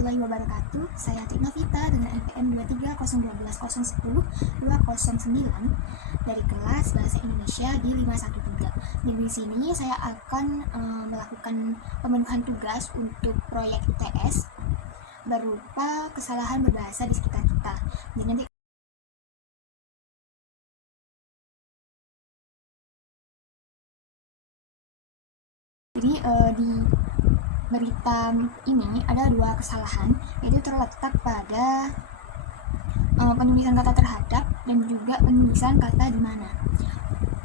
warahmatullahi wabarakatuh. Saya Tik Novita dengan NPM 23012010209 dari kelas Bahasa Indonesia di 513. Di sini saya akan melakukan pemenuhan tugas untuk proyek ITS berupa kesalahan berbahasa di sekitar kita. Jadi nanti di berita ini ada dua kesalahan, yaitu terletak pada penulisan kata terhadap dan juga penulisan kata di mana.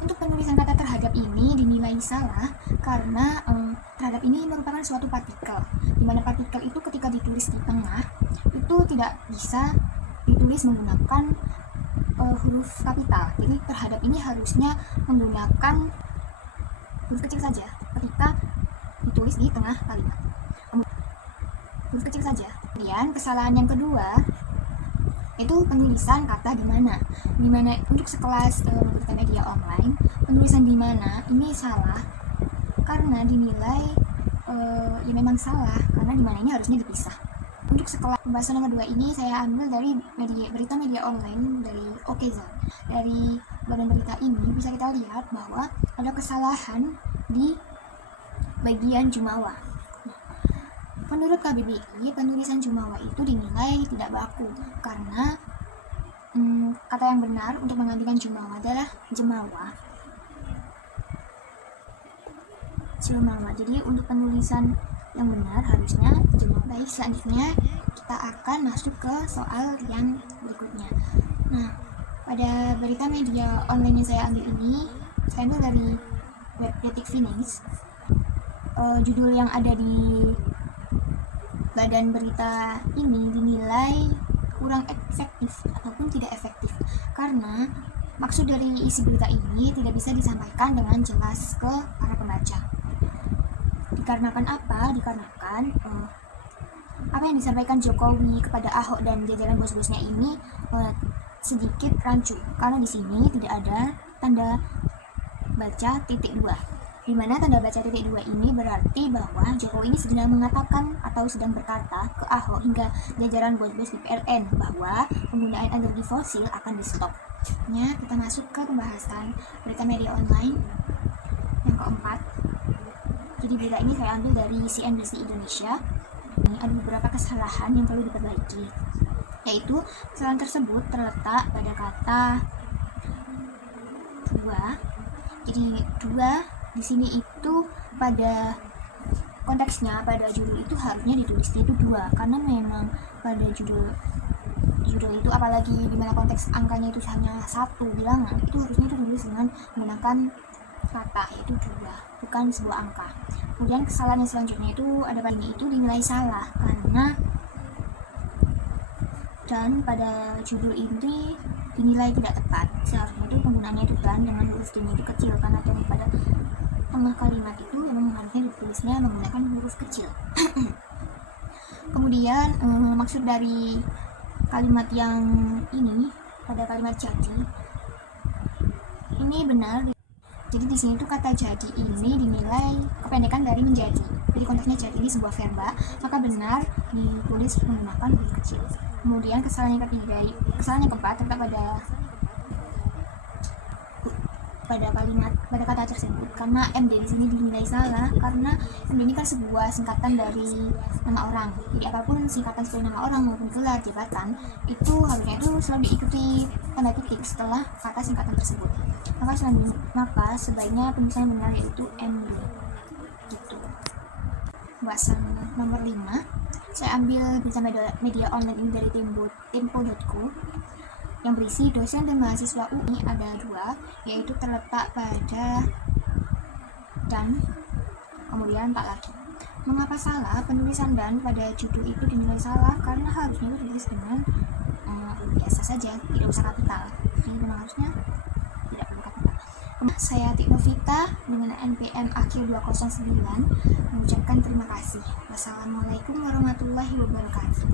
Untuk penulisan kata terhadap ini dinilai salah karena terhadap ini merupakan suatu partikel, di mana partikel itu ketika ditulis di tengah itu tidak bisa ditulis menggunakan huruf kapital. Jadi terhadap ini harusnya menggunakan huruf kecil saja ketika ditulis di tengah kalimat, huruf kecil saja. Kemudian kesalahan yang kedua itu penulisan kata di mana. Untuk sekelas berita media online, penulisan di mana ini salah karena dinilai ya memang salah karena di mana ini harusnya dipisah. Untuk sekelas pembahasan nomor 2 ini saya ambil dari berita media online dari Okeza. Dari badan berita ini bisa kita lihat bahwa ada kesalahan di bagian jumawa. Menurut KBBI, penulisan jumawa itu dinilai tidak baku karena kata yang benar untuk menggantikan jumawa adalah jemawa. Jadi untuk penulisan yang benar harusnya jemawa. Baik, selanjutnya kita akan masuk ke soal yang berikutnya. Nah, pada berita media online yang saya ambil ini, saya ambil dari web Detik Finance. Judul yang ada di badan berita ini dinilai kurang efektif ataupun tidak efektif karena maksud dari isi berita ini tidak bisa disampaikan dengan jelas ke para pembaca. Dikarenakan apa? Dikarenakan apa yang disampaikan Jokowi kepada Ahok dan jajaran bos-bosnya ini sedikit rancu karena di sini tidak ada tanda baca titik 2. Di mana tanda baca titik 2 ini berarti bahwa Jokowi ini sedang mengatakan atau sedang berkata ke Ahok hingga jajaran bos-bos di PLN bahwa penggunaan energi fosil akan di stop. Kita masuk ke pembahasan berita media online yang keempat. Jadi berita ini saya ambil dari CNBC Indonesia. Ini ada beberapa kesalahan yang perlu diperbaiki, yaitu kesalahan tersebut terletak pada kata dua. Jadi dua di sini itu pada konteksnya pada judul itu harusnya ditulisnya itu 2 karena memang pada judul itu apalagi di mana konteks angkanya itu hanya 1 bilangan, itu harusnya ditulis dengan menggunakan kata yaitu 2, bukan sebuah angka. Kemudian kesalahan yang selanjutnya itu ada pada ini itu dinilai salah karena dan pada judul ini dinilai tidak tepat. Seharusnya itu penggunaannya itu dan dengan huruf D itu kecil karena pada tengah kalimat itu memang harusnya ditulisnya menggunakan huruf kecil. Kemudian maksud dari kalimat yang ini pada kalimat jadi ini benar. Jadi di sini tuh kata jadi ini dinilai kependekan dari menjadi. Jadi konteksnya jadi ini sebuah verba, maka benar ditulis menggunakan huruf kecil. Kemudian kesalahan yang ketiga, kesalahan yang keempat terdapat pada kalimat pada kata tersebut karena MD di sini dinilai salah karena MD ini kan sebuah singkatan dari nama orang. Jadi apapun singkatan sesuai nama orang maupun gelar jabatan itu harusnya itu selalu diikuti tanda titik setelah kata singkatan tersebut. Maka sebaiknya penulisan benar yaitu MD. Gitu. Bahasan nomor 5 saya ambil berita media online ini dari tempo.co yang berisi dosen dan mahasiswa UI ada 2, yaitu terletak pada dan kemudian tak lagi. Mengapa salah? Penulisan dan pada judul itu dinilai salah karena harusnya itu ditulis dengan biasa saja, tidak usah kapital. Jadi memang harusnya tidak perlu kapital. Saya Tik Novita dengan NPM akhir 209 mengucapkan terima kasih. Wassalamualaikum warahmatullahi wabarakatuh.